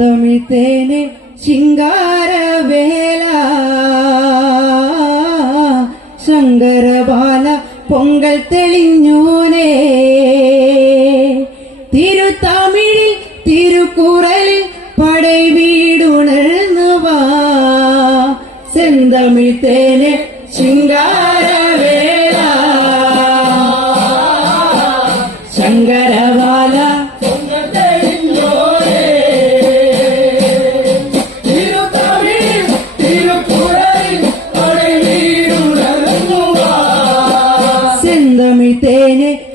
ചെന്തമിത്തേനെ ശിങ്കാരവേല. ശങ്കരബാല പൊങ്കൽ തെളിഞ്ഞോനെ. തിരുത്തമിഴിൽ തിരുക്കുറലിൽ പടൈ വീടുണർന്നു വാ ചെന്തമിഴ്ത്തേനെ ശിങ്കാരവേല. ശങ്കര ശങ്കരബാല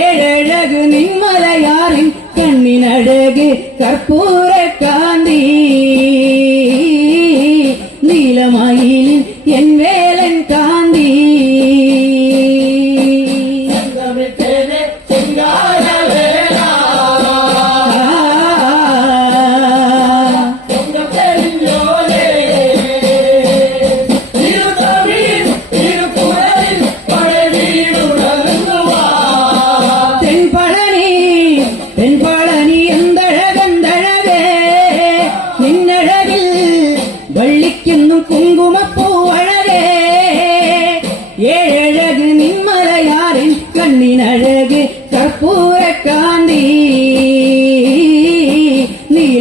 ஏழழகு நிம்மலையாரின் கண்ணினடகு கற்பூர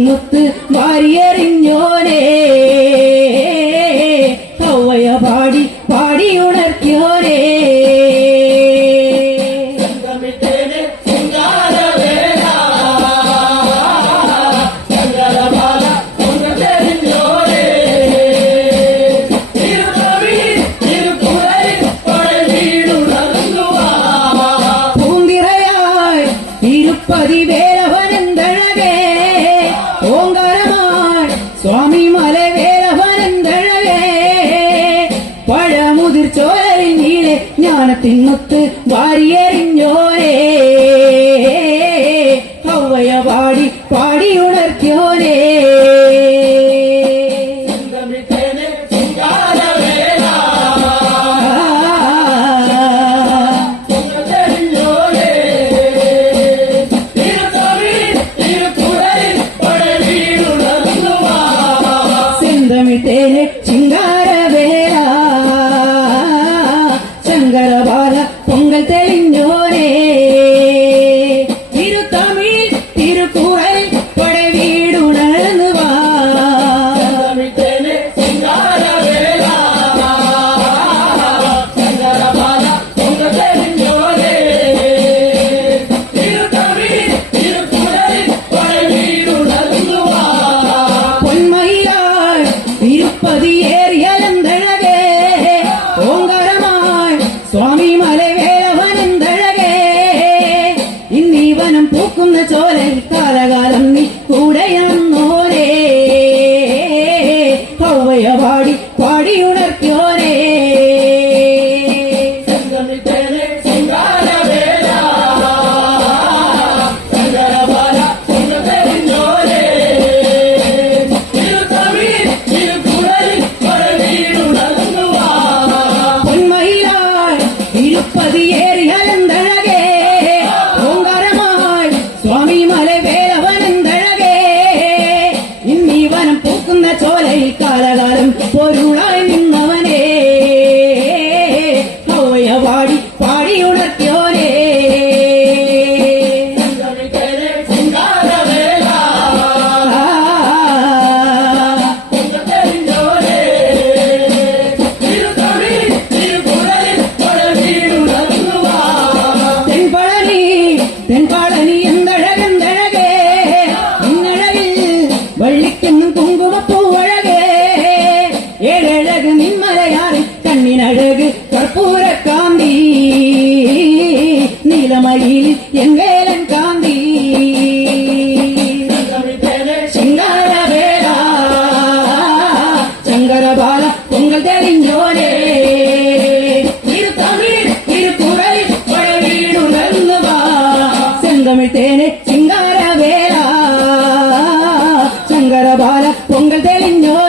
ജ്ഞാനത്തിൻമുത്ത് വാരിയെറിഞ്ഞോനേ. കൗവയ പാടി പാടി ഉണർത്തിയോനെ. പൂന്തിരയായി തിന്നത്ത് ജ്ഞാനത്തിൻമുത്ത് വാരിയെറിഞ്ഞോരേ. ഹൗവയ പാടി പാടി ഉണർത്തിയോരേ. സ്വാമി മലവേലവനന്തഴകേ ഇന്നീ വനം പൂക്കുന്ന ചോലയിൽ കാലകാലം നീ കൂടെയാന്നോരേ പാടി പാടിയുണർത്തിയോരേ. പൊങ്കൽ തെളിഞ്ഞോരേ ഇരു തമിഴ് ഇരു കുറൽ വീടുണർന്നു വാ செந்தமிழ் தேனே சிங்காரவேலா சங்கரபால பொங்கல் தெளிஞ்சோரே